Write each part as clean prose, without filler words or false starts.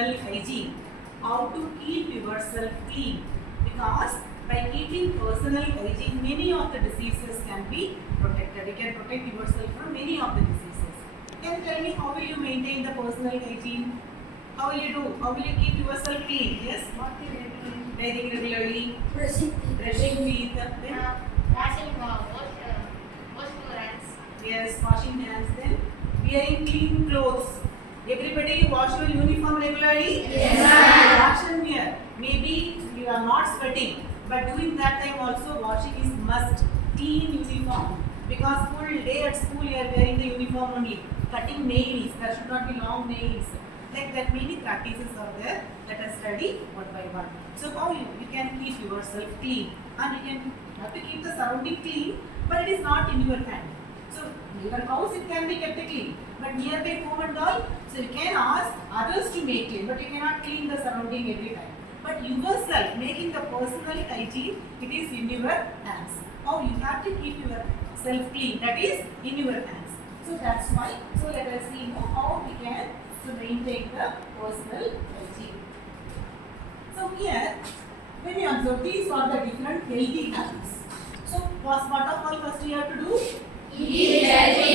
personal hygiene. How to keep yourself clean? Because by keeping personal hygiene, many of the diseases can be protected. You can protect yourself from many of the diseases. Can you tell me how will you maintain the personal hygiene? How will you do? How will you keep yourself clean? Yes? Bathing regularly, brushing teeth, Washing your hands. yes, washing hands, then wearing clean clothes. Everybody wash your uniform regularly? Yes. Wash and wear. Maybe you are not sweating, but during that time also washing is must. Clean uniform. Because full day at school you are wearing the uniform only. Cutting nails, there should not be long nails. Like that, many practices are there. Let us study one by one. So how you can keep yourself clean, and you can have to keep the surrounding clean, but it is not in your hand. So your house it can be kept clean, but nearby home and all, so you can ask others to make clean, but you cannot clean the surrounding every time. But yourself making the personal hygiene, it is in your hands. How you have to keep yourself clean, that is in your hands. So that's why. So let us see how we can maintain the personal hygiene. So here, when you observe, these are the different healthy habits. So what of all first you have to do? Eat healthy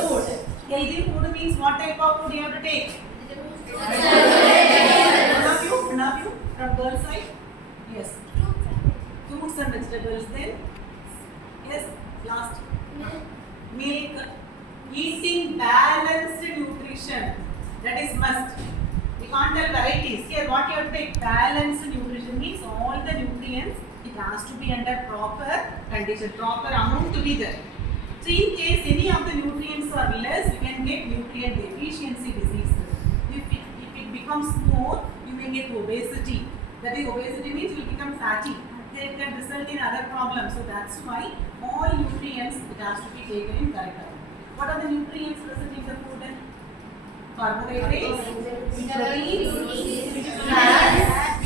foods. Healthy food means what type of food you have to take? One of you from girls side? Yes. Fruits and vegetables. Then yes, last milk. Eating balanced nutrition. That is must. You can't tell varieties. Here what you have to take? Balanced nutrition means all the nutrients, it has to be under proper condition, proper amount to be there. So in case any of the nutrients are less, you can get nutrient deficiency diseases. If it becomes more, you may get obesity. That is, obesity means you will become fatty. Then it can result in other problems. So that's why all nutrients, it has to be taken in correct amount. What are the nutrients present in the food? Carbohydrates, proteins, fats,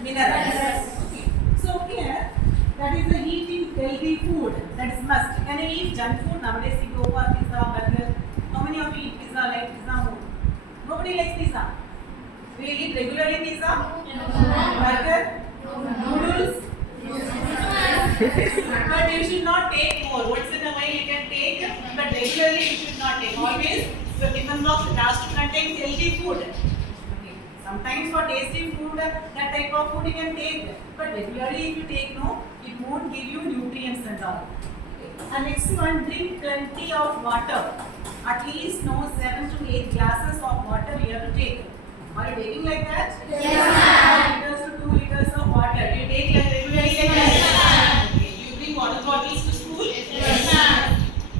minerals. Okay. So here, that is the eating healthy food. That is must. Can you eat junk food? Nowadays you go for pizza, burger. How many of you eat pizza? Like pizza more? Nobody likes pizza. Will you eat regularly pizza? Burger? Noodles? But you should not take more. Once in a while you can take, but regularly you should not take. Always the tiffin box has to contain healthy food. Okay. Sometimes for tasty food, that type of food you can take, but regularly if you take no, it won't give you nutrients and all. Okay. And next one, drink plenty of water. At least 7 to 8 glasses of water you have to take. Are you taking like that? Yes. 4 liters to 2 liters of water. You take like regularly like that? Okay. You bring water bottles to school? Yes.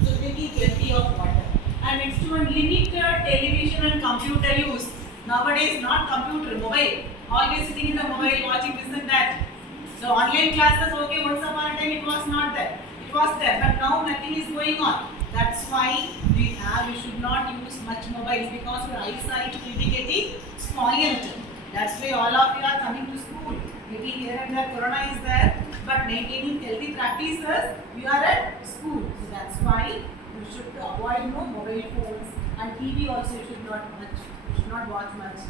So drinking plenty of water. And next one, limit television and computer use. Nowadays, not computer, mobile. Always sitting in the mobile, watching this and that. So online classes, okay, once upon a time it was not there. It was there, but now nothing is going on. That's why you should not use much mobile because your eyesight will be getting spoiled. That's why all of you are coming to school. Maybe here and there corona is there, but maintaining healthy practices, you are at school. So that's why you should avoid mobile phones, and TV also you should not watch much.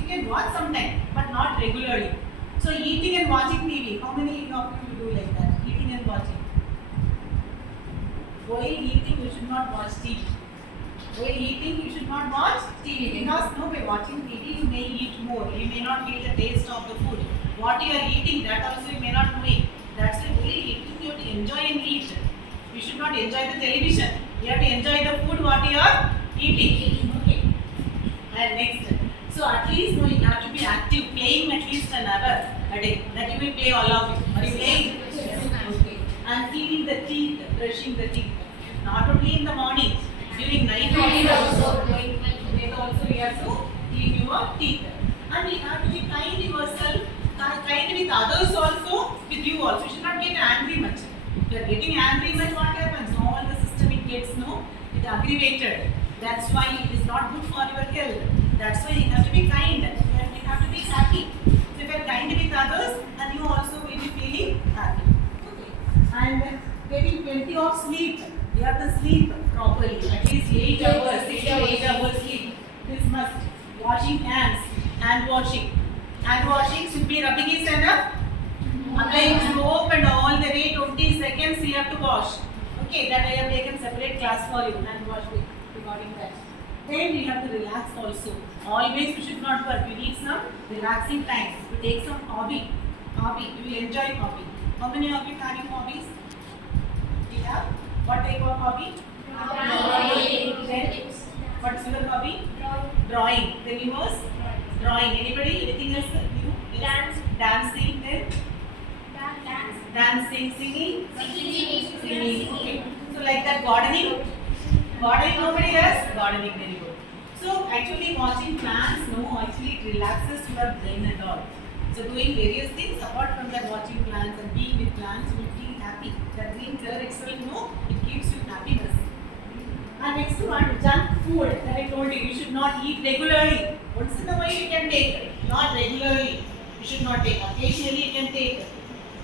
You can watch sometime, but not regularly. So eating and watching TV, how many of you do like that? Eating and watching. While eating, you should not watch TV. While eating, you should not watch TV because by watching TV, you may eat more. You may not feel the taste of the food. What you are eating, that also you may not know it. That's why while eating, you have to enjoy and eat. You should not enjoy the television. You have to enjoy the food what you are eating. Okay. And next, so at least you have to be active, playing at least an hour a day. That you will play all of it. Are you playing? Yes. Okay. And cleaning the teeth, brushing the teeth. Not only in the morning, during night also. Night also you have to clean your teeth. And you have to be kind yourself, kind with others also, with you also. You should not get angry much. If you are getting angry much, what happens? All the system it gets it aggravated. That's why it is not good for your health. That's why you have to be kind. You have to be happy. So if you are kind with others, then you also will be feeling happy. Okay. And getting plenty of sleep. You have to sleep properly. At least 8 hours, 6 to 8 hours sleep. This must. You washing hands, hand washing. Hand washing, simply rubbing is enough. Applying soap and all the way 20 seconds you have to wash. Okay, that I have taken separate class for you, hand washing regarding that. Then we have to relax also. Always we should not work. We need some relaxing time. We take some hobby. You will enjoy hobby. How many of you having hobbies? You have? What type of hobby? Then, what's your hobby? Drawing. Then yours? Drawing. Anybody? Anything else? You? Dance. Dancing. Then? Dancing. Singing? Singing. Okay. So like that, gardening? Gardening nobody has? Gardening, very good. So actually watching plants, no, actually it relaxes your brain and all. So doing various things apart from that, watching plants and being with plants, you will feel happy. That green color itself, no, it gives you happiness. And next one, junk food that I told you, you should not eat regularly. Once in a while you can take, not regularly. You should not take. Occasionally you can take.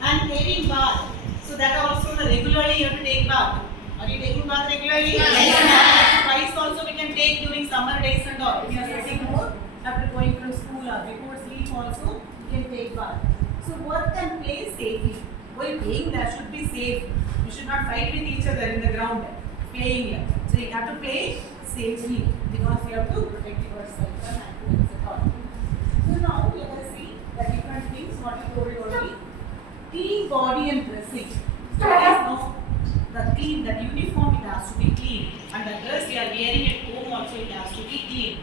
And taking bath. So that also the regularly you have to take bath. Are you taking bath regularly? Yes. Twice also we can take during summer days and all. If you are sitting home after going from school or before sleep also, you can take bath. So work and play safely. While playing, that should be safe. You should not fight with each other in the ground playing. So you have to play safely because you have to protect yourself and happiness and all. So now let us see the different things what you told already. Clean body and dressing. So there is no the clean, that uniform it has to be clean, and the dress you are wearing at home also it has to be clean.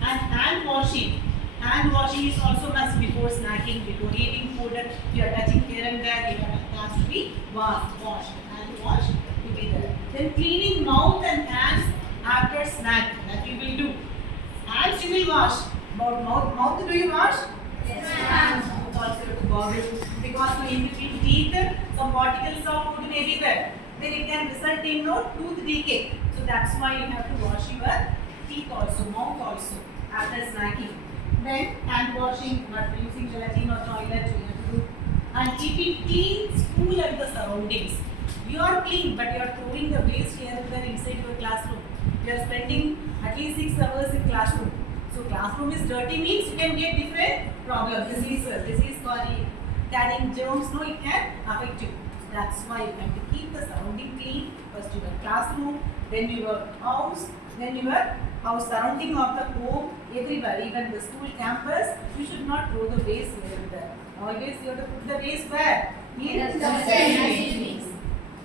And hand washing. Hand washing is also must before snacking, before eating food. You are touching here and there, it has to be washed. Hand wash to be there. Then cleaning mouth and hands after snack, that you will do. Hands you will wash. But mouth do you wash? Yes, ma'am. Mouth also to gargle because in between teeth some particles of food may be there. Then it can result in no tooth decay. So that's why you have to wash your teeth also, mouth also after snacking. Then hand washing, not using gelatin or toilet you have to do. And keeping clean school and the surroundings. You are clean but you are throwing the waste here and there inside your classroom. You are spending at least 6 hours in classroom. So classroom is dirty means you can get different problems. Disease carrying germs, no, it can affect you. That's why you have to keep the surrounding clean. First your classroom, then your house, surrounding of the home, everywhere, even the school campus. You should not throw the waste here and there. Always you have to put the waste where? In the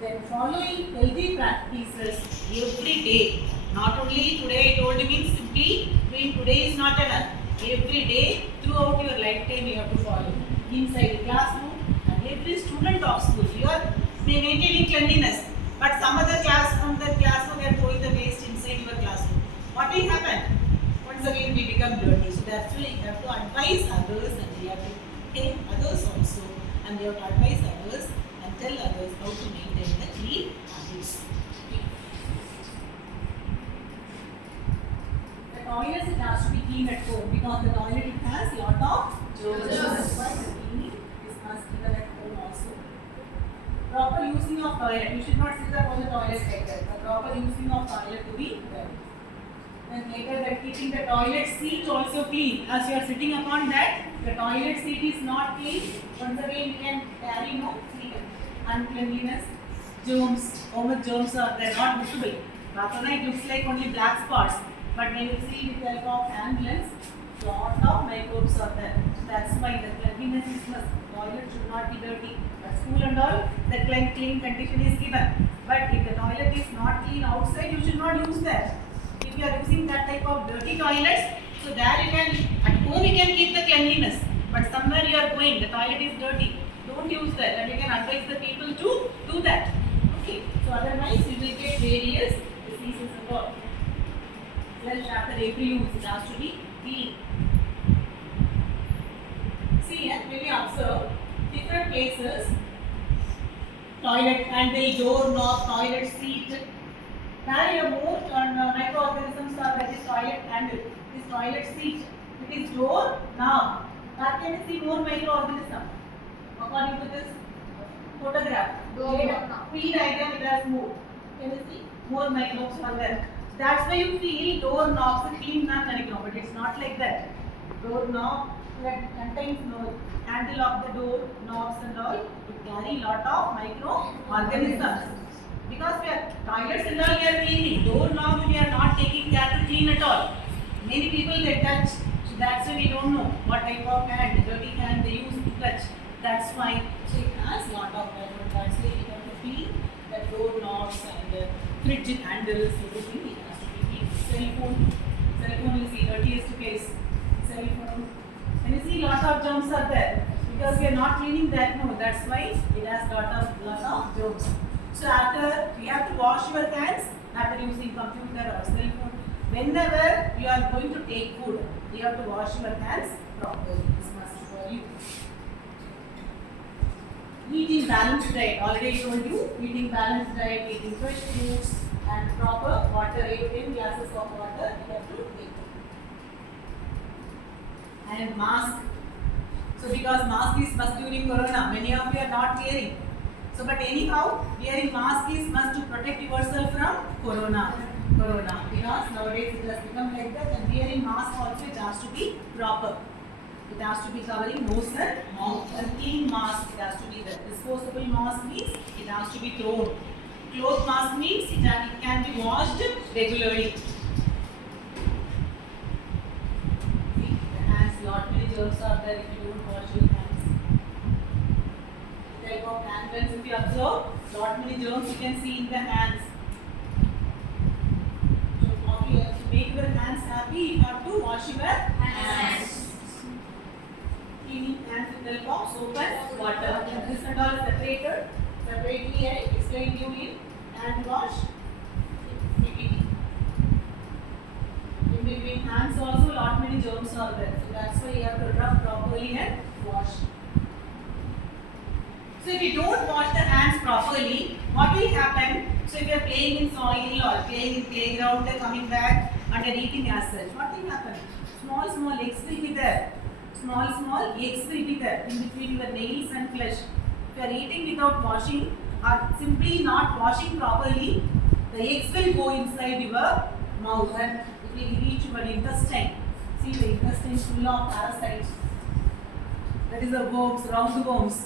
then following healthy practices every day. Not only today I told you means simply doing today is not enough. Every day throughout your lifetime you have to follow. Inside the classroom, every student of school, you are maintaining cleanliness, but some other class from the classroom they are throwing the waste inside your classroom. What will happen? Once again we become dirty. So that's why you have to advise others and we have to tell others also, and we have to advise others and tell others how to maintain the clean habits. The toilet it has to be clean at home because the toilet it has lot of germs. That's why the cleaning is must be done at home also. Proper using of toilet. You should not sit up on the toilet like that. The proper using of toilet to be done. Then later that keeping the toilet seat also clean. As you are sitting upon that, the toilet seat is not clean. Once again you can carry no uncleanliness, germs. How much germs are there? Not visible. After that it looks like only black spots. But when you see with the help of ambulance, lot of microbes are there. So that's why the cleanliness is must. Toilet should not be dirty. At school and all, the clean condition is given. But if the toilet is not clean outside, you should not use that. If you are using that type of dirty toilets, so there you can, at home you can keep the cleanliness. But somewhere you are going, the toilet is dirty. Don't use that, and you can advise the people to do that. Okay. So otherwise you will get various diseases and all. Flush after every use, it has to be clean. See, and when you observe different places, toilet handle, door knob, toilet seat, there you have more microorganisms are that is toilet handle, this toilet seat, it is door knob. That can you see more microorganisms according to this photograph. Door knob. P diagram it has more. Can you see more microbes are there. That's why you feel door knobs clean but it's not like that. Door knob that contains no handle of the door knobs and all. It carry lot of microorganisms. Because we are toilets and all we are cleaning. Door knob we are not taking care to clean at all. Many people get touch. So that's why we don't know what type of hand, dirty hand they use to touch. That's why so it has lot of that. That's why we have to clean the door knobs and the fridge handles, everything. It has to be clean. Cell phone is the dirtiest case. Cell phone. And you see lot of germs are there. Because we are not cleaning that no. That's why it has lot of germs. So after you have to wash your hands after using computer or cell phone. Whenever you are going to take food, you have to wash your hands properly. This must for you. Eating balanced diet. Already told you. Eating balanced diet, eating fresh fruits and proper water. 10 glasses of water you have to take. And mask. So because mask is must during corona, many of you are not wearing. So but anyhow, wearing mask is must to protect yourself from corona. Because nowadays it has become like that, and wearing mask also it has to be proper. It has to be covering nose and mouth. And clean mask it has to be there. Disposable mask means it has to be thrown. Cloth mask means it can be washed regularly. See, the hands, lot many germs are there if you don't wash your hands. The type of handles, if you observe, lot many germs you can see in the hands. So to make your hands happy, you have to wash your hands. Cleaning hands with the help of soap and water. This and all separated. Separately I explained you in hand wash. PPT. In between hands also lot many germs are there. So that's why you have to rub properly and wash. So if you don't wash the hands properly, what will happen? So if you are playing in soil or playing in playground, coming back and are eating as such, what will happen? Small eggs will be there. Small eggs will be there in between your nails and flesh. If you are eating without washing or simply not washing properly, the eggs will go inside your mouth and it will reach your intestine. See the intestine is full of parasites. That is the worms, round worms.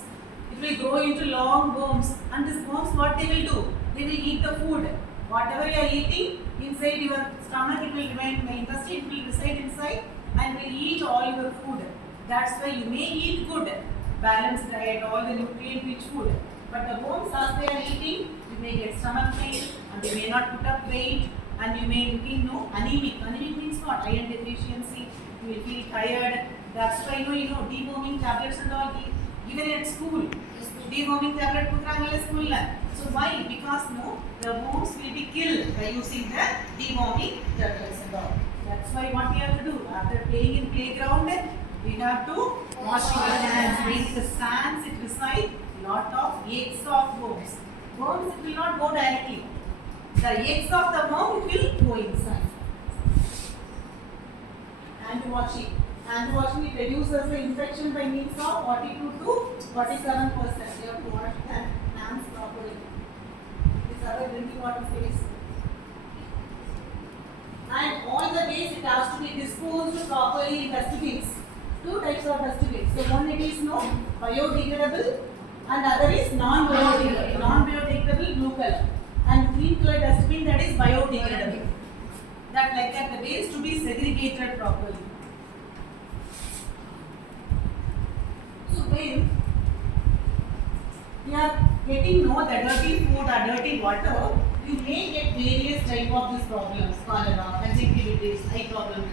It will grow into long worms, and these worms what they will do? They will eat the food. Whatever you are eating inside your stomach, it will remain in the intestine, it will reside inside and will eat all your food. That's why you may eat good, balanced diet, all the nutrient rich food. But the worms as they are eating, you may get stomach pain and you may not put up weight and you may looking anemic. Anemic means what? Iron deficiency. You will feel tired. That's why you know deworming tablets and all given at school. Deworming tablet put school. So why? Because the worms will be killed by using the deworming tablets and all. That's why what we have to do after playing in playground, we have to wash your hands. In the sands it resides lot of eggs of worms. Worms it will not go directly. The eggs of the worm it will go inside. Hand washing. Hand washing it reduces the infection by means of 42 to 47%. You have to wash the hands properly. This is our drinking water space. And all the waste it has to be disposed properly in dustbins. Two types of dustbins. So one it is biodegradable and other is non-biodegradable. Non-biodegradable blue color and green color dustbin that is biodegradable. That like that the waste to be segregated properly. So when we are getting the dirty food or dirty water, you may get various type of these problems, cholera, conjunctivitis, eye problem,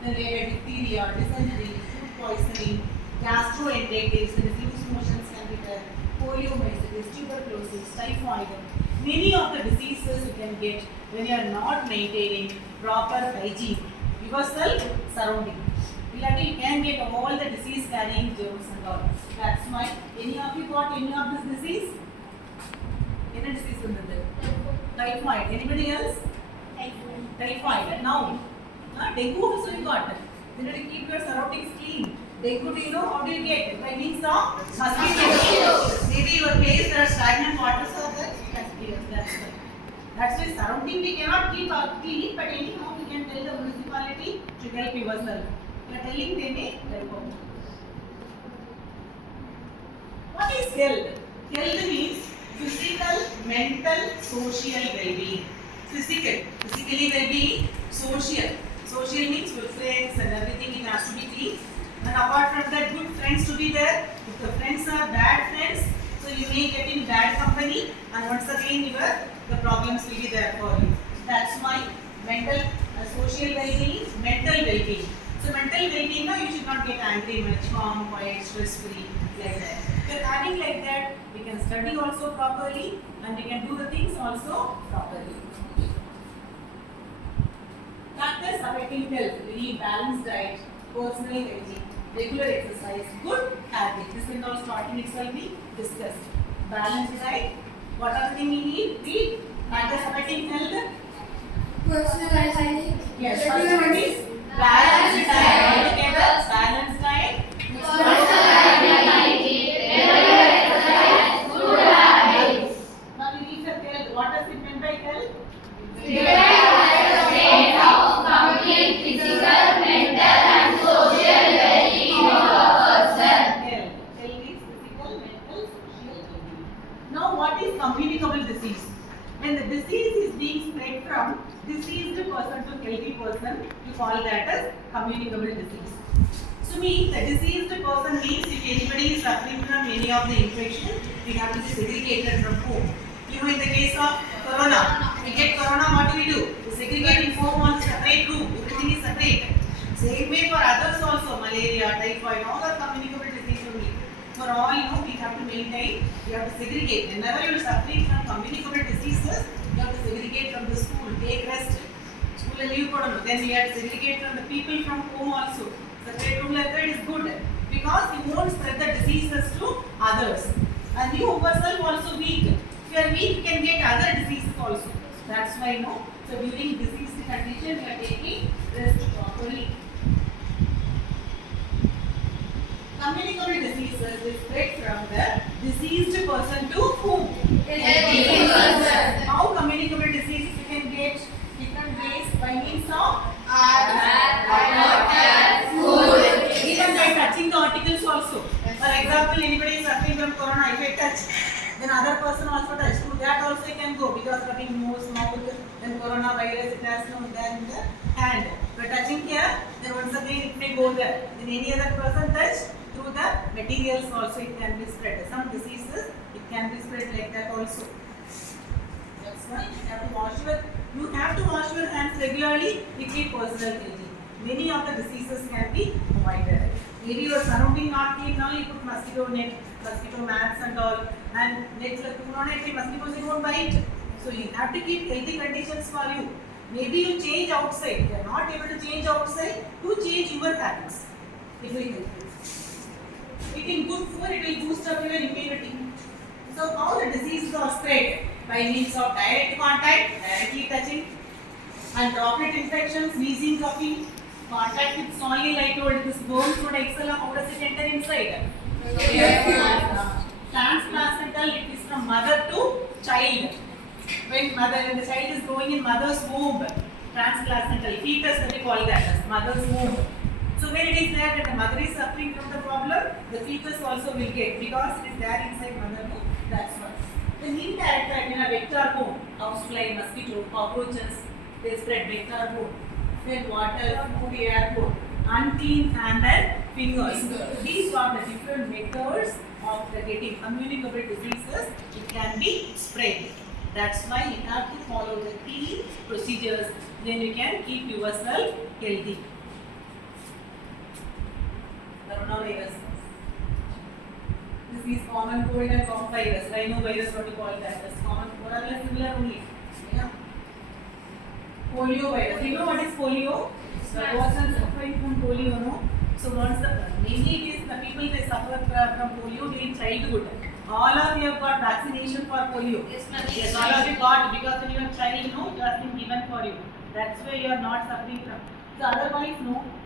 malaria, diphtheria, dysentery, food poisoning, gastroenteritis, loose motions can be there, poliomyelitis, tuberculosis, typhoid. Many of the diseases you can get when you are not maintaining proper hygiene yourself surrounding. You can get all the disease carrying germs and all. That's why any of you got any of this disease? Any disease in the typhoid. Anybody else? Typhoid. Now, dengue also you got. You need to keep your surroundings clean. Dengue, do you know how do you get? By means of mosquitoes. Maybe your place there are stagnant waters are there. That's why. That's why surrounding we cannot keep clean, but anyhow we can tell the municipality to help yourself. We are telling they may help out. What is health? Health means physical, mental, social well-being. Physically well-being, social. Social means good friends and everything, it has to be clean. And apart from that, good friends to be there. If the friends are bad friends, so you may get in bad company, and once again the problems will be there for you. That's why mental, social well-being, mental well-being. So mental well-being, now you should not get angry much, calm, quiet, stress-free, like that. If you're having like that, we can study also properly, and we can do the things also properly. Factors affecting health: we need balanced diet, personal hygiene, regular exercise, good habit. This will now starting itself be discussed. Balanced diet. What are the things we need? Read. Factors affecting health. Personal hygiene. Yes. First one is balanced diet. All together. Balanced diet. Personal hygiene. Regular exercise. Good habits. Now we need the health. What does it mean by health? State of complete physical, mental, and social well-being of a person. Health. Health is physical, mental, social well-being. Now what is communicable disease? When the disease is being spread from diseased person to healthy person, you call that as communicable disease. So means the diseased person means if anybody is suffering from any of the infection, we have to be segregated from home. You know, in the case of corona, we get corona, what do? We segregate in home on separate room, everything is separate. Same way for others also, malaria, typhoid, all are communicable disease only. For all, we have to maintain, we have to segregate. Whenever you are suffering from communicable diseases, you have to segregate from the school, take rest. School leave, then we have to segregate from the people from home also. Separate room like that is good, because you won't spread the diseases to others. And you yourself also weak. If you are weak, you can get other diseases also. That's why, so during disease condition, we are taking rest properly. Communicable diseases is spread from the diseased person to whom? Healthy person. How communicable diseases you can get? Different ways by means of Water, food. even by touching the articles also. For example, anybody is suffering from corona, if I touch, then other person also touch. Through that also it can go, because rubbing nose, mouth, then coronavirus, it has no there in the hand. By touching here, then once again it may go there. Then any other person touch, through the materials also it can be spread. Some diseases it can be spread like that also. That's why you have to wash your hands regularly to keep personal hygiene. Many of the diseases can be avoided. Maybe your surrounding not clean, now you put mosquito net, mosquito mats and all, and nets mosquitoes won't bite. So you have to keep healthy conditions for you. Maybe you change outside. If you are not able to change outside, you change your habits. It will help you. Eating good food, it will boost up your immunity. So how the diseases are spread? By means of direct contact, directly touching, and droplet infections, sneezing, coughing, contact with soil, I told this bone through exhale, how does it enter inside? Transplacental, it is from mother to child. When the child is growing in mother's womb, transplacental, fetus that we call that as mother's womb. So when it is there, when the mother is suffering from the problem, the fetus also will get, because it is there inside mother womb. That's why. The indirect, vector borne, housefly, mosquito, cockroaches, they spread vector borne. Then water, food, airborne, unclean hand and fingers. These are the different methods of the getting communicable diseases. It can be spread. That's why you have to follow the key procedures. Then you can keep yourself healthy. Coronavirus. This is common cold and cough virus. Rhinovirus, what you call that? That's common, more or less similar only. Yeah. Polio virus. You know what is polio? The person suffering from polio, no? So once mainly it is the people they suffer from polio during childhood. All of you have got vaccination for polio. Yes, all of you got, because when you are child, it has been given for you. That's why you are not suffering from. So otherwise,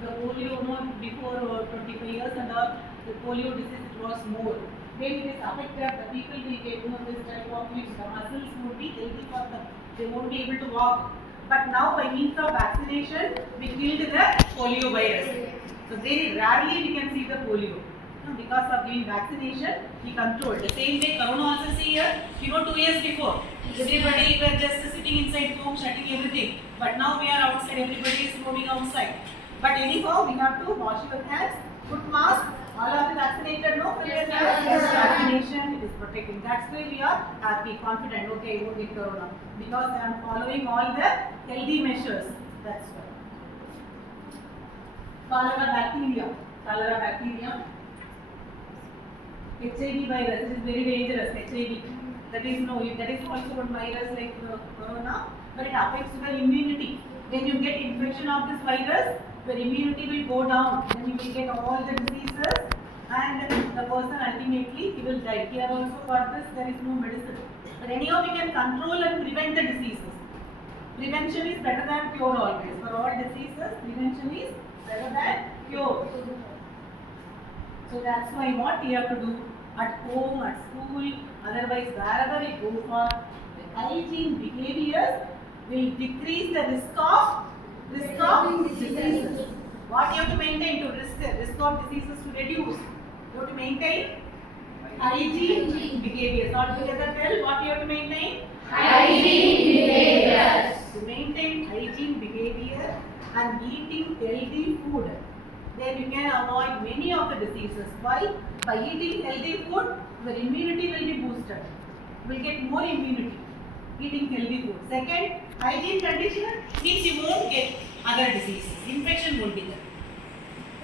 the polio, before 25 years and all, the polio disease it was more. When it is affected, the people will get this type of things. The muscles would be healthy for them. They won't be able to walk. But now by means of vaccination, we killed the polio virus. So very rarely we can see the polio. Because of doing vaccination, we control. The same way Corona also see here, 2 years before, everybody were just sitting inside home, shutting everything. But now we are outside, everybody is roaming outside. But anyhow, we have to wash your hands, put mask. All are you vaccinated, no? Yes, Vaccination, it is protecting. That's why we are happy, confident. Okay, I won't get Corona because I am following all the healthy measures. That's why. Cholera bacteria. HIV virus, it is very dangerous. HIV, that is also one virus like Corona, but it affects the immunity. When you get infection of this virus, your immunity will go down. Then you will get all the diseases, and the person ultimately he will die. Here also for this there is no medicine. But anyhow we can control and prevent the diseases. Prevention is better than cure always. For all diseases, prevention is better than cure. So that's why what you have to do at home, at school, otherwise wherever you go for, the hygiene behaviors will decrease the risk of diseases. What you have to maintain to risk of diseases to reduce? You have to maintain hygiene behaviors. All together tell what you have to maintain? Hygiene behaviors. To maintain hygiene behavior and eating healthy food, then you can avoid many of the diseases. Why? By eating healthy food, your immunity will be boosted. You will get more immunity. Eating healthy food. Second, hygiene condition means you won't get other diseases. Infection won't be there.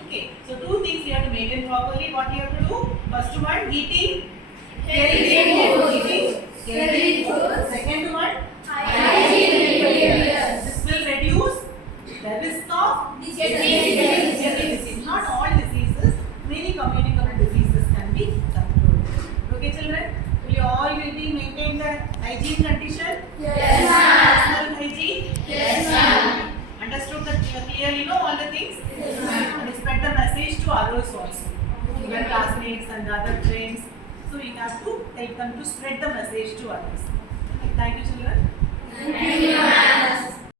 Okay, so 2 things you have to maintain properly. What you have to do? First one, eating healthy food. Second one, Hygiene behaviors. this will reduce the risk of Diseases. every disease. Not all diseases, many communicable diseases can be controlled. Okay, children? Will you all be maintain the hygiene condition? Yes, ma'am. Personal hygiene? Yes, ma'am. Understood that clearly, all the things? Yes, ma'am. And spread the message to others also. Your classmates and other friends. So you have to help them to spread the message to others. Thank you, children. Thank you, ma'am.